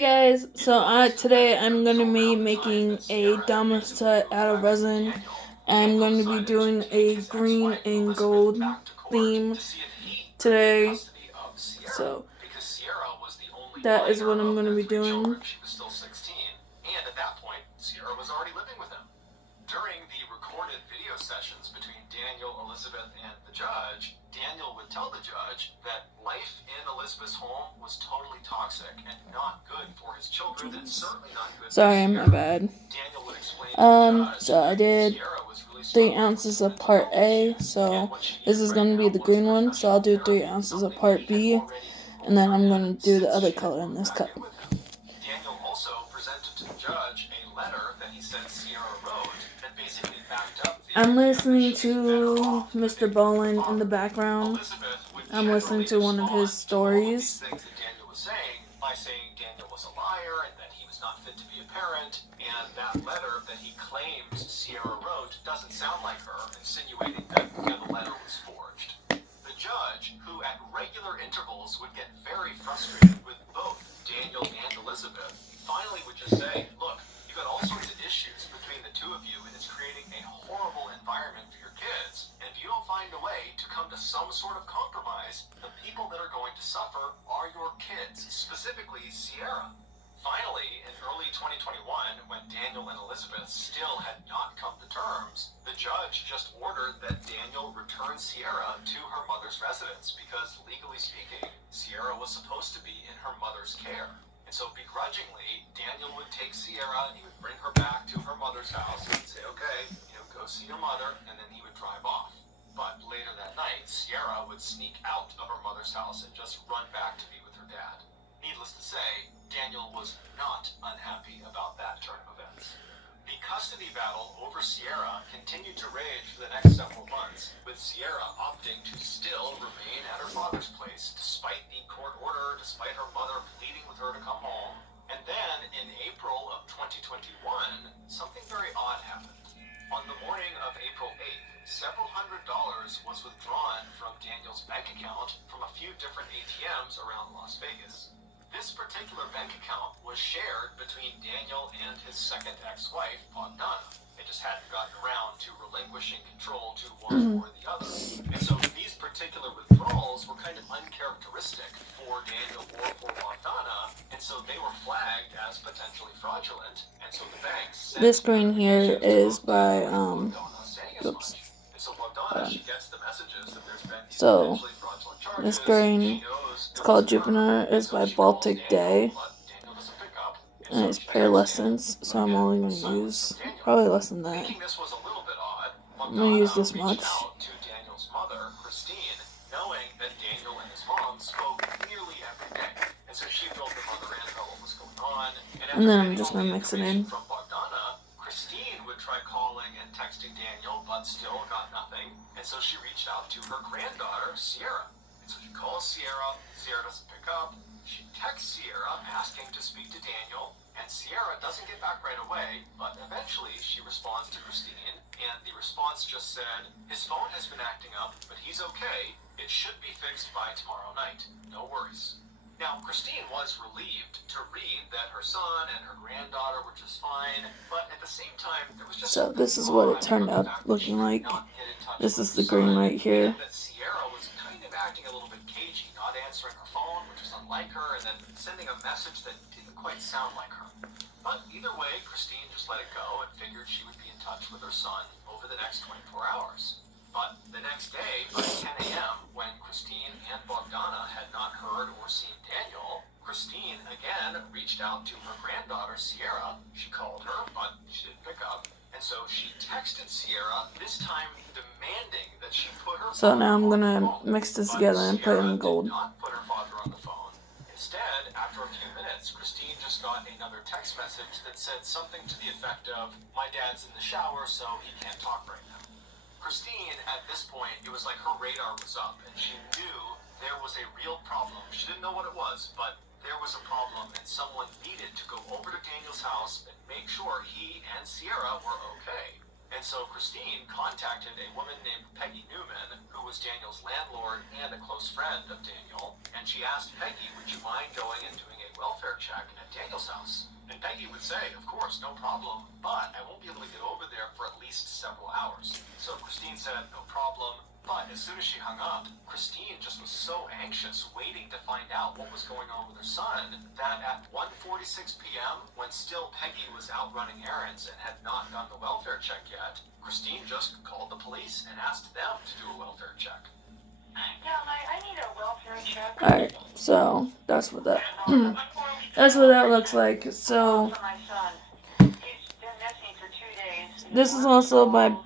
Guys, so today I'm going to be making a domino set out of resin. I'm going to be doing a green and gold theme today. So that is what I'm going to be doing. During the recorded video sessions between Daniel, Elizabeth, and the judge, Daniel would tell the judge that life in Elizabeth's home was totally toxic and not good for his children, and certainly not good for Sorry, Sierra. my bad. Daniel would explain to the judge So I did Sierra was really 3 ounces of part A, so this is going to be the green one, so I'll do 3 ounces of part B, and then I'm going to do the other color in this cup. Daniel also presented to the judge a letter that he said Sierra wrote that basically backed up the I'm listening to Mr. Bolin in the background. I'm listening to one of his stories. Things that Daniel was saying by saying Daniel was a liar and that he was not fit to be a parent, and that letter that he claims Sierra wrote doesn't sound like her, insinuating that the letter was forged. The judge, who at regular intervals would get very frustrated with both Daniel and Elizabeth, finally would just say, look, you've got all sorts of issues between the two of you, and it's creating a horrible environment for your kids, and if you don't find a way to come to some sort of compromise, the people that are going to suffer are your kids, specifically Sierra. Finally, in early 2021, when Daniel and Elizabeth still had not come to terms, the judge just ordered that Daniel return Sierra to her mother's residence because, legally speaking, Sierra was supposed to be in her mother's care. And so begrudgingly, Daniel would take Sierra and he would bring her back to her mother's house and say, okay, go see your mother, and then he would drive off. But later that night, Sierra would sneak out of her mother's house and just run back to be with her dad. Needless to say, Daniel was not unhappy about that turn of events. The custody battle over Sierra continued to rage for the next several months, with Sierra opting to still remain at her father's place, despite the court order, despite her mother pleading with her to come home. And then, in April of 2021, something very odd happened. On the morning of April 8th, several $100s was withdrawn from Daniel's bank account from a few different ATMs around Las Vegas. This particular bank account was shared between Daniel and his second ex-wife, Bogdana. They just hadn't gotten around to relinquishing control to one or the other. And so these particular withdrawals were kind of uncharacteristic for Daniel or for Bogdana, and so they were flagged as potentially fraudulent. And so the banks... This screen here is by, oops. So, this screen, it's called Jupiter, is by Baltic Day, and it's prayer lessons, so I'm only going to use probably less than that. I'm going to use this much. And then I'm just going to mix it in. Christine would try calling and texting Daniel, but still got nothing. And so she reached out to her granddaughter, Sierra. And so she calls Sierra. Sierra doesn't pick up. She texts Sierra asking to speak to Daniel. And Sierra doesn't get back right away, but eventually she responds to Christine. And the response just said, his phone has been acting up, but he's okay. It should be fixed by tomorrow night. No worries. Now, Christine was relieved to read that her son and her granddaughter were just fine, but at the same time, there was just... So this is what it turned out looking like. This is the green right here. That Sierra was kind of acting a little bit cagey, not answering her phone, which was unlike her, and then sending a message that didn't quite sound like her. But either way, Christine just let it go and figured she would be in touch with her son over the next 24 hours. But the next day, by 10 a.m., when Christine and Bogdana had not heard or seen Daniel, Christine again reached out to her granddaughter, Sierra. She called her, but she didn't pick up. And so she texted Sierra, this time demanding that she put her So now I'm going to mix this together and put it in gold. Did not put her father on the phone. Instead, after a few minutes, Christine just got another text message that said something to the effect of, my dad's in the shower, so he can't talk right now. Christine, at this point, it was like her radar was up, and she knew there was a real problem. She didn't know what it was, but there was a problem, and someone needed to go over to Daniel's house and make sure he and Sierra were okay. And so Christine contacted a woman named Peggy Newman, who was Daniel's landlord and a close friend of Daniel, and she asked Peggy, would you mind going and doing a welfare check at Daniel's house. And Peggy would say, of course, no problem, but I won't be able to get over there for at least several hours. So Christine said, no problem. But as soon as she hung up, Christine just was so anxious, waiting to find out what was going on with her son, that at 1:46 p.m., when still Peggy was out running errands and had not done the welfare check yet, Christine just called the police and asked them to do a welfare check. Yeah, I need a welfare check. Alright, so that's what that that's what that looks like. So For my son. He's been missing for 2 days. this is also by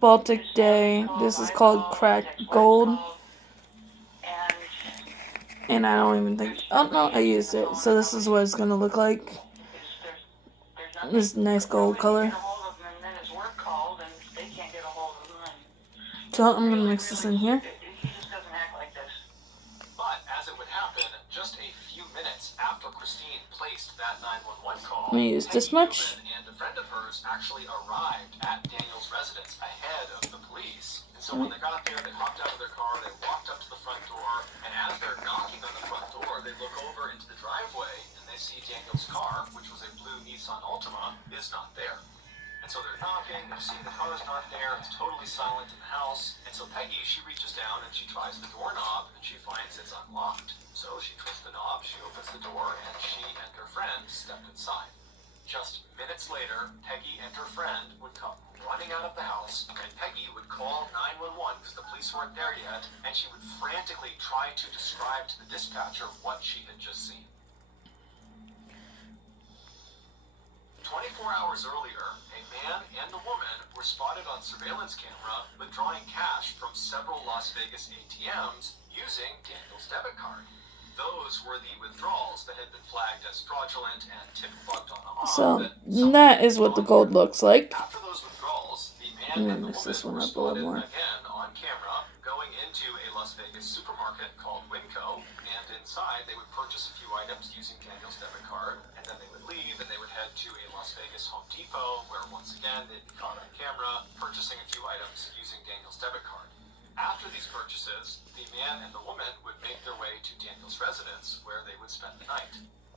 Baltic Day. This is called Cracked Gold. And I don't even think... Oh, no, I used it. So this is what it's going to look like. This nice gold color. So I'm going to mix this in here. But as it would happen, just a few minutes after Christine placed that 911 call, I'm going to use this much. and a friend of hers actually arrived at Daniel's residence ahead of the police. And so when they got there, they hopped out of their car, they walked up to the front door, and as they're knocking on the front door, they look over into the driveway, and they see Daniel's car, which was a blue Nissan Altima, is not there. And so they're knocking, they see the car's not there, it's totally silent in the house, and so Peggy, she reaches down and she tries the doorknob, and she finds it's unlocked. So she twists the knob, she opens the door, and she and her friend step inside. Just minutes later, Peggy and her friend would come running out of the house, and Peggy would call 911 because the police weren't there yet, and she would frantically try to describe to the dispatcher what she had just seen. 24 hours earlier, a man and a woman were spotted on surveillance camera withdrawing cash from several Las Vegas ATMs using Daniel's debit card. Those were the withdrawals that had been flagged as fraudulent and tip-bugged on a mob. So that is what the gold looks like. After those withdrawals, the man I'm going and to the mix this woman one were up a little spotted more. again on camera going into a Las Vegas supermarket called Winco, and inside they would purchase a few items using Daniel's debit card, and then they would leave and they would head to a Las Vegas Home Depot, where once again they'd be caught on camera purchasing a few items using Daniel's debit card. After these purchases, the man and the woman would make their way to Daniel's residence, where they would spend the night.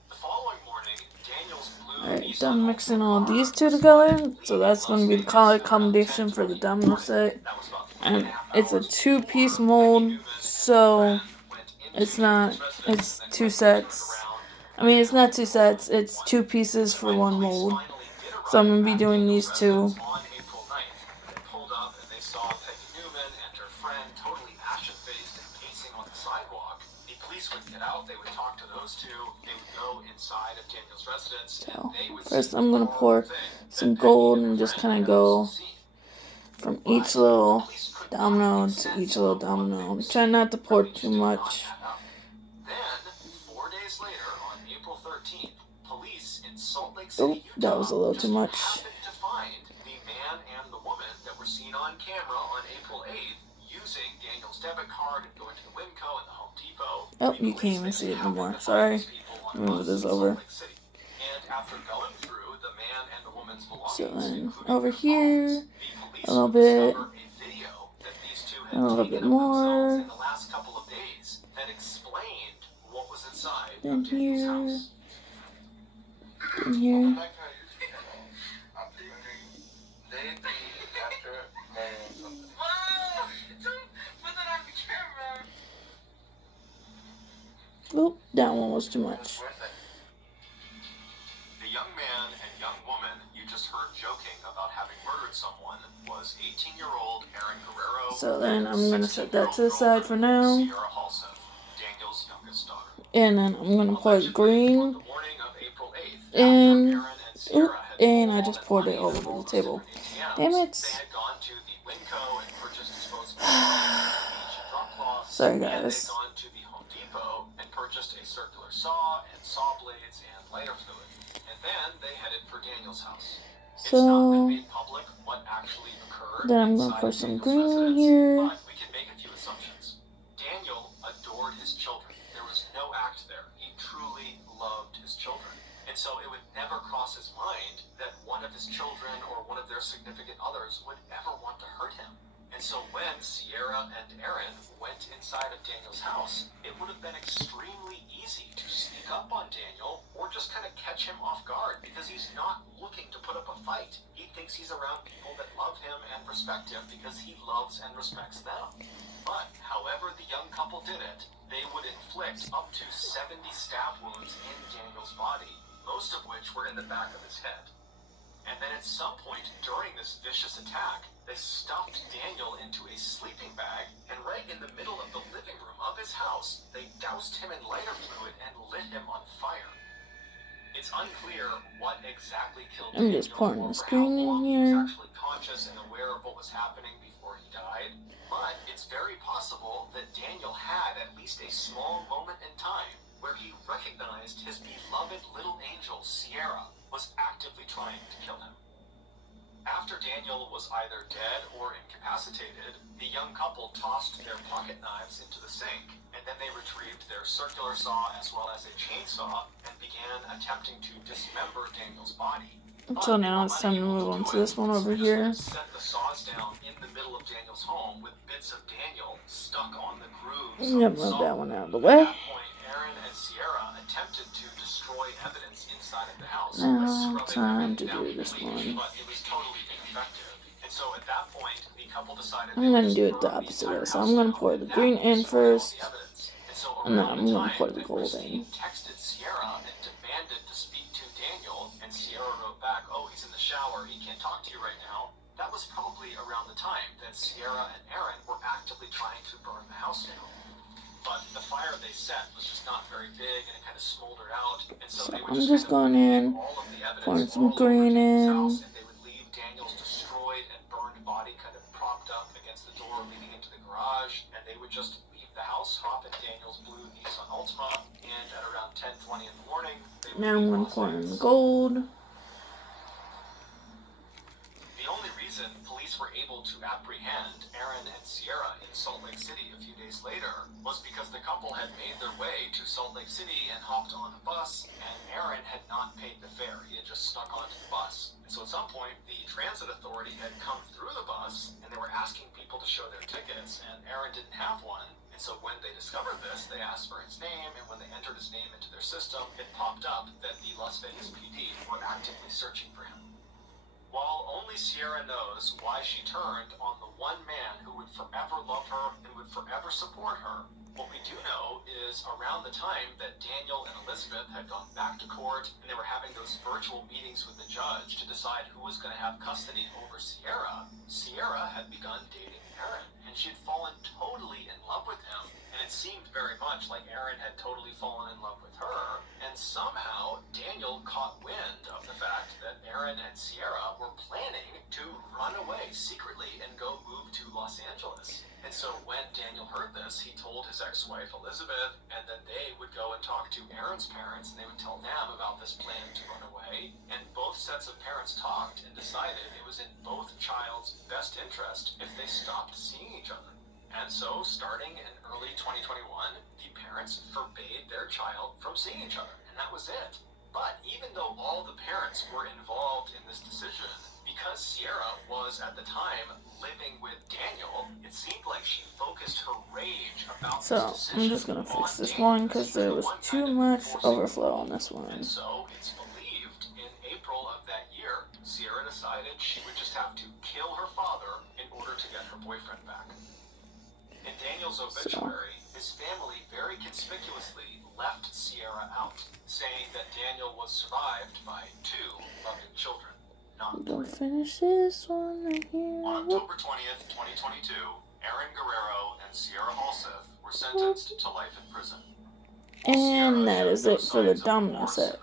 The following morning, Daniel's blue Alright, done mixing all these two together. So that's going to be the color combination for the domino set. And it's a 2-piece mold, so it's not, it's 2 sets. I mean, it's not 2 sets, it's 2 pieces for 1 mold. So I'm going to be doing these two. So first I'm going to pour some gold and just kind of go from each little domino to each little domino. Try not to pour too much. Then, 4 days later, on April 13th, police in Salt Lake Oh, City, that Utah, was a little too much. happened to find the man and the woman that were seen on camera on April 8th using Daniel's debit card and going to the Winco and the Home Depot. Oh, you can't even see it no more. Sorry. Move this over. After going through the man and the woman's So belongings, then over here, a little bit, a little bit more. in the last couple of days that explained what was inside Then of Daniel's here, house. then here. Oop, that one was too much. The young man and young woman you just heard joking about having murdered someone was 18-year-old Aaron Guerrero. So then I'm going to set that to the side for now. Sierra Halseth, Daniel's youngest daughter. And then I'm going to pour Allegedly, green. on the morning of April 8th, And, after Aaron and Sierra had and I pulled just poured it money all from over all the table. ATMs, Damn it. They had gone to the Winco and purchased disposable bleach and drop cloths. Sorry, And guys. they'd gone to the Home Depot and purchased a circular saw and saw blades and lighter fluid. And then they headed for Daniel's house. It's not So been made public what actually occurred then I'm going to inside pour of some Daniel's green in residence, here. but we can make a few assumptions. Daniel adored his children. There was no act there. He truly loved his children. And so it would never cross his mind that one of his children or one of their significant others would ever want to hurt him. And so when Sierra and Aaron went inside of Daniel's house, it would have been extremely easy to sneak up on Daniel or just kind of catch him off guard because he's not looking to put up a fight. He thinks he's around people that love him and respect him because he loves and respects them. But however the young couple did it, they would inflict up to 70 stab wounds in Daniel's body, most of which were in the back of his head. And then at some point during this vicious attack, they stuffed Daniel into a sleeping bag, and right in the middle of the living room of his house, they doused him in lighter fluid and lit him on fire. It's unclear what exactly killed I'm Daniel just pouring or the for how screen in long he here. was actually conscious and aware of what was happening before he died, but it's very possible that Daniel had at least a small moment in time where he recognized his beloved little angel, Sierra, was actively trying to kill him. After Daniel was either dead or incapacitated, the young couple tossed their pocket knives into the sink, and then they retrieved their circular saw as well as a chainsaw and began attempting to dismember Daniel's body. So now it's time to move on to this one over here. Set the saws down in the middle of Daniel's home with bits of Daniel stuck on the grooves. Yep, move that one out of the way. At that point, Aaron and Sierra attempted to destroy evidence inside of the house. Now, time to do this one. But it was totally ineffective. And so at that point, the couple decided I'm going to do it the opposite way. So I'm going to pour the green in first, and then I'm going to pour the gold in. Texted Sierra and demanded to speak to Daniel, and Sierra wrote back, "Oh, he's in the shower. He can't talk to you right now." That was probably around the time that Sierra and Aaron were actively trying to burn the house down. But the fire they set was just not very big, and it kind of smoldered out. And so they would I'm just going in, pouring some green in. And they would leave Daniel's destroyed and burned body kind of propped up against the door leading into the garage, and they would just leave the house, hop in Daniel's blue Nissan Altima, and at around 10:20 in the morning, they would Now I'm going to pour in the gold. The only reason police were able to apprehend Aaron and Sierra in Salt Lake City a few days later was because the couple had made their way to Salt Lake City and hopped on a bus, and Aaron had not paid the fare. He had just snuck onto the bus. And so at some point, the transit authority had come through the bus, and they were asking people to show their tickets, and Aaron didn't have one. And so when they discovered this, they asked for his name, and when they entered his name into their system, it popped up that the Las Vegas PD were actively searching for him. While only Sierra knows why she turned on the one man who would forever love her and would forever support her, what we do know is around the time that Daniel and Elizabeth had gone back to court and they were having those virtual meetings with the judge to decide who was going to have custody over Sierra, Sierra had begun dating Aaron, and she had fallen totally in love with him. And it seemed very much like Aaron had totally fallen in love with her, and somehow Daniel caught wind of the fact that Aaron and Sierra were planning to run away secretly and go move to Los Angeles. And so when Daniel heard this, he told his ex-wife Elizabeth, and then they would go and talk to Aaron's parents, and they would tell them about this plan to run away. And both sets of parents talked and decided it was in both child's best interest if they stopped seeing each other. And so, starting in early 2021, the parents forbade their child from seeing each other, and that was it. But even though all the parents were involved in this decision, because Sierra was at the time living with Daniel, it seemed like she focused her rage about this decision. I'm just going to fix this one because there was too much overflow on this one. And so, it's believed in April of that year, Sierra decided she would just have to kill her father in order to get her boyfriend back. In Daniel's obituary, his family very conspicuously left Sierra out, saying that Daniel was survived by 2 loving children, not 3. Don't finish this one right here. On October 20th, 2022, Aaron Guerrero and Sierra Halseth were sentenced to life in prison. And that is it for the domino set.